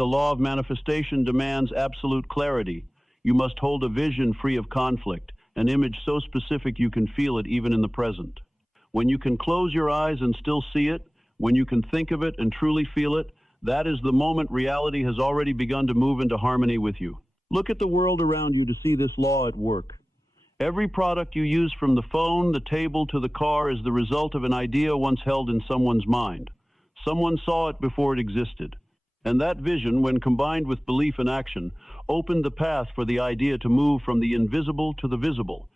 the law of manifestation demands absolute clarity. You must hold a vision free of conflict, an image so specific you can feel it even in the present. When you can close your eyes and still see it, when you can think of it and truly feel it, that is the moment reality has already begun to move into harmony with you. Look at the world around you to see this law at work. Every product you use, from the phone, the table, to the car, is the result of an idea once held in someone's mind. Someone saw it before it existed. And that vision, when combined with belief and action, opened the path for the idea to move from the invisible to the visible.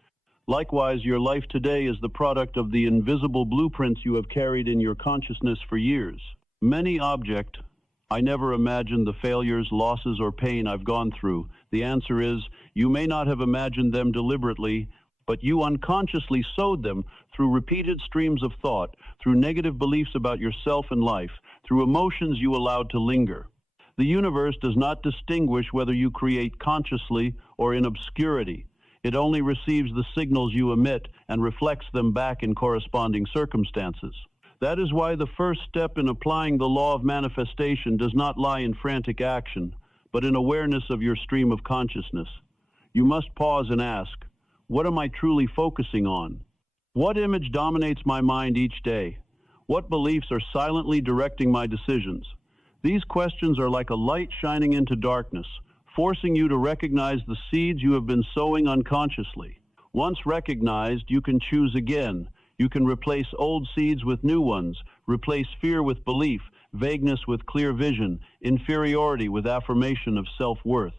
Likewise, your life today is the product of the invisible blueprints you have carried in your consciousness for years. Many object, I never imagined the failures, losses, or pain I've gone through. The answer is, you may not have imagined them deliberately, but you unconsciously sowed them through repeated streams of thought, through negative beliefs about yourself and life, through emotions you allowed to linger. The universe does not distinguish whether you create consciously or in obscurity. It only receives the signals you emit and reflects them back in corresponding circumstances. That is why the first step in applying the law of manifestation does not lie in frantic action, but in awareness of your stream of consciousness. You must pause and ask, what am I truly focusing on? What image dominates my mind each day? What beliefs are silently directing my decisions? These questions are like a light shining into darkness, forcing you to recognize the seeds you have been sowing unconsciously. Once recognized, you can choose again. You can replace old seeds with new ones, replace fear with belief, vagueness with clear vision, inferiority with affirmation of self-worth.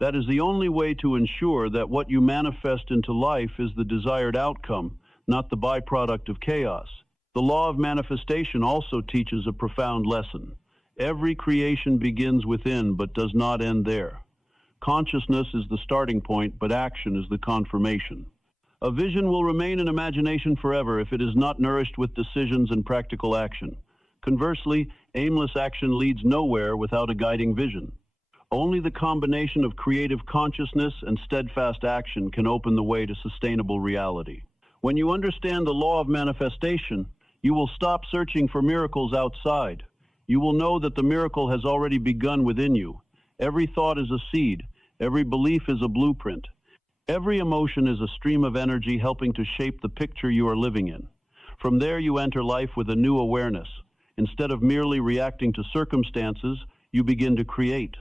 That is the only way to ensure that what you manifest into life is the desired outcome, not the byproduct of chaos. The law of manifestation also teaches a profound lesson. Every creation begins within but does not end there. Consciousness is the starting point, but action is the confirmation. A vision will remain an imagination forever if it is not nourished with decisions and practical action. Conversely, aimless action leads nowhere without a guiding vision. Only the combination of creative consciousness and steadfast action can open the way to sustainable reality. When you understand the law of manifestation, you will stop searching for miracles outside. You will know that the miracle has already begun within you. Every thought is a seed. Every belief is a blueprint. Every emotion is a stream of energy helping to shape the picture you are living in. From there, you enter life with a new awareness. Instead of merely reacting to circumstances, you begin to create.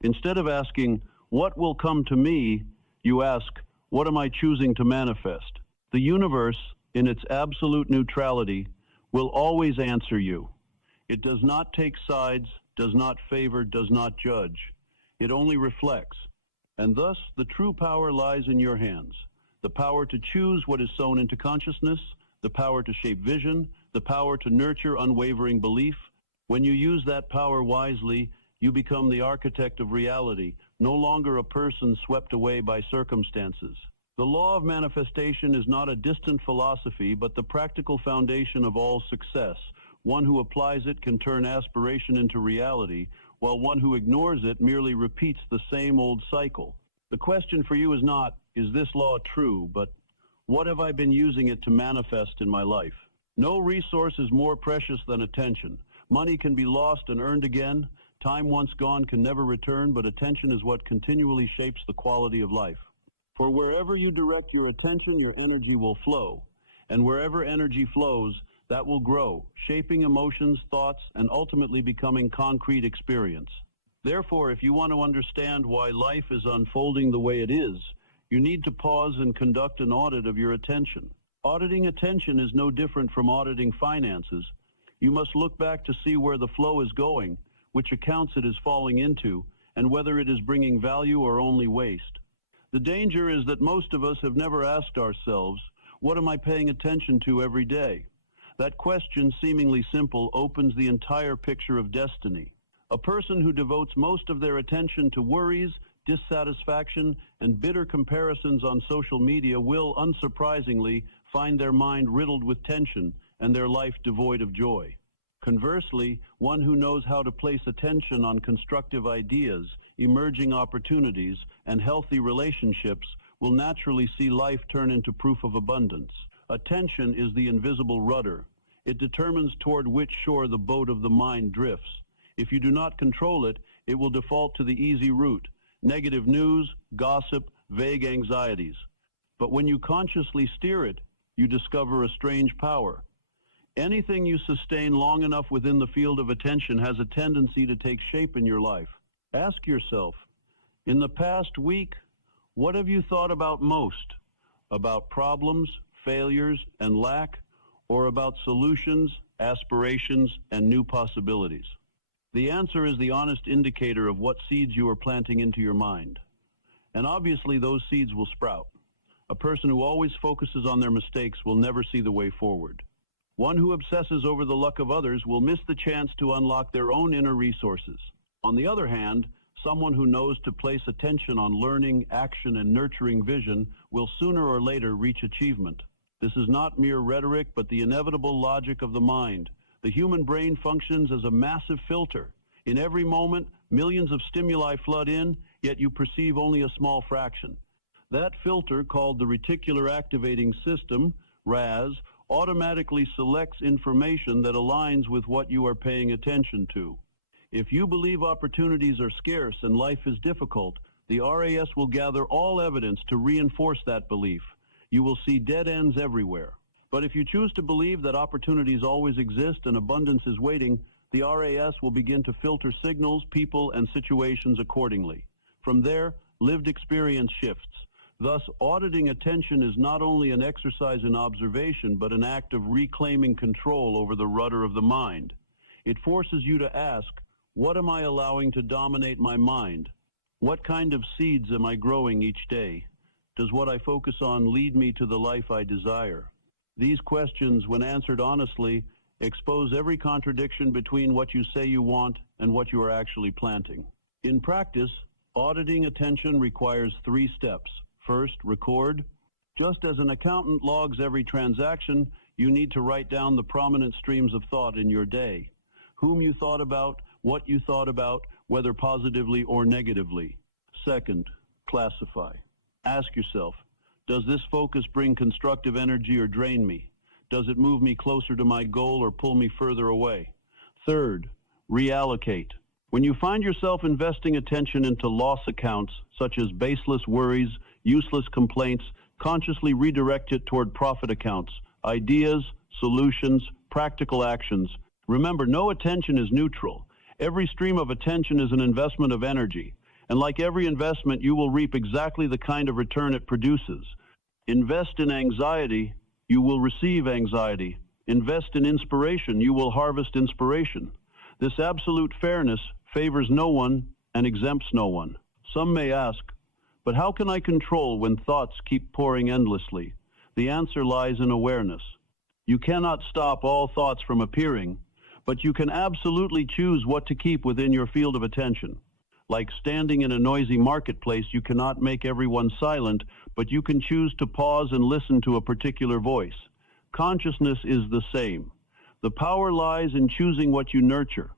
Instead of asking, what will come to me, you ask, what am I choosing to manifest? The universe, in its absolute neutrality, will always answer you. It does not take sides, does not favor, does not judge. It only reflects. And thus, the true power lies in your hands. The power to choose what is sown into consciousness, the power to shape vision, the power to nurture unwavering belief. When you use that power wisely, you become the architect of reality, no longer a person swept away by circumstances. The law of manifestation is not a distant philosophy, but the practical foundation of all success. One who applies it can turn aspiration into reality, while one who ignores it merely repeats the same old cycle. The question for you is not, is this law true, but what have I been using it to manifest in my life? No resource is more precious than attention. Money can be lost and earned again. Time once gone can never return, but attention is what continually shapes the quality of life. For wherever you direct your attention, your energy will flow. And wherever energy flows, that will grow, shaping emotions, thoughts, and ultimately becoming concrete experience. Therefore, if you want to understand why life is unfolding the way it is, you need to pause and conduct an audit of your attention. Auditing attention is no different from auditing finances. You must look back to see where the flow is going, which accounts it is falling into, and whether it is bringing value or only waste. The danger is that most of us have never asked ourselves, what am I paying attention to every day? That question, seemingly simple, opens the entire picture of destiny. A person who devotes most of their attention to worries, dissatisfaction, and bitter comparisons on social media will, unsurprisingly, find their mind riddled with tension and their life devoid of joy. Conversely, one who knows how to place attention on constructive ideas, emerging opportunities, and healthy relationships will naturally see life turn into proof of abundance. Attention is the invisible rudder. It determines toward which shore the boat of the mind drifts. If you do not control it, it will default to the easy route: negative news, gossip, vague anxieties. But when you consciously steer it, you discover a strange power. Anything you sustain long enough within the field of attention has a tendency to take shape in your life. Ask yourself, in the past week, what have you thought about most? About problems, failures, and lack, or about solutions, aspirations, and new possibilities? The answer is the honest indicator of what seeds you are planting into your mind. And obviously those seeds will sprout. A person who always focuses on their mistakes will never see the way forward. One who obsesses over the luck of others will miss the chance to unlock their own inner resources. On the other hand, someone who knows to place attention on learning, action, and nurturing vision will sooner or later reach achievement. This is not mere rhetoric, but the inevitable logic of the mind. The human brain functions as a massive filter. In every moment, millions of stimuli flood in, yet you perceive only a small fraction. That filter, called the reticular activating system, RAS, automatically selects information that aligns with what you are paying attention to. If you believe opportunities are scarce and life is difficult, the RAS will gather all evidence to reinforce that belief. You will see dead ends everywhere. But if you choose to believe that opportunities always exist and abundance is waiting, the RAS will begin to filter signals, people, and situations accordingly. From there, lived experience shifts. Thus, auditing attention is not only an exercise in observation, but an act of reclaiming control over the rudder of the mind. It forces you to ask, what am I allowing to dominate my mind? What kind of seeds am I growing each day? Does what I focus on lead me to the life I desire? These questions, when answered honestly, expose every contradiction between what you say you want and what you are actually planting. In practice, auditing attention requires 3 steps. First, record. Just as an accountant logs every transaction, you need to write down the prominent streams of thought in your day. Whom you thought about, what you thought about, whether positively or negatively. Second, classify. Ask yourself, does this focus bring constructive energy or drain me? Does it move me closer to my goal or pull me further away? Third, reallocate. When you find yourself investing attention into loss accounts, such as baseless worries, useless complaints, consciously redirect it toward profit accounts, ideas, solutions, practical actions. Remember, no attention is neutral. Every stream of attention is an investment of energy. And like every investment, you will reap exactly the kind of return it produces. Invest in anxiety, you will receive anxiety. Invest in inspiration, you will harvest inspiration. This absolute fairness favors no one and exempts no one. Some may ask, but how can I control when thoughts keep pouring endlessly? The answer lies in awareness. You cannot stop all thoughts from appearing, but you can absolutely choose what to keep within your field of attention. Like standing in a noisy marketplace, you cannot make everyone silent, but you can choose to pause and listen to a particular voice. Consciousness is the same. The power lies in choosing what you nurture.